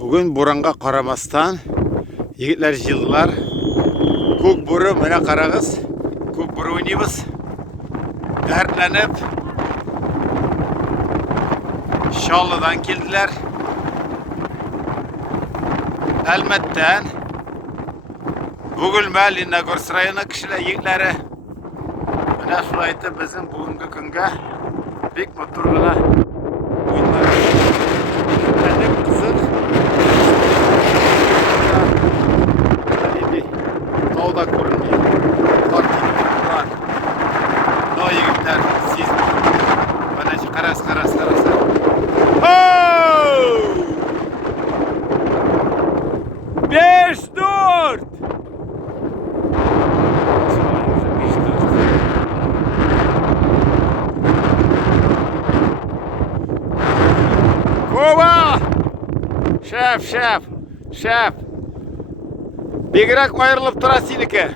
Bugün buranğa qaramasdan yigitler jildilar. Ko'k bo'ri mana qarag'iz. Ko'k bo'ri o'ynaymiz. Dardlanib Shollidan keldilar. Almatdan Bugün Лениногорск rayoni kishilar yigitlari mana shu aytib bizim bugungi kunga bek motorgina o'yinlar. Benim qiziq. Tağda ko'rinmaydi. Qor. No yigitlar, siz mana shu qaras. Oh! 5-4. Kova! Şef. Begirak ayrılıp tura seniki.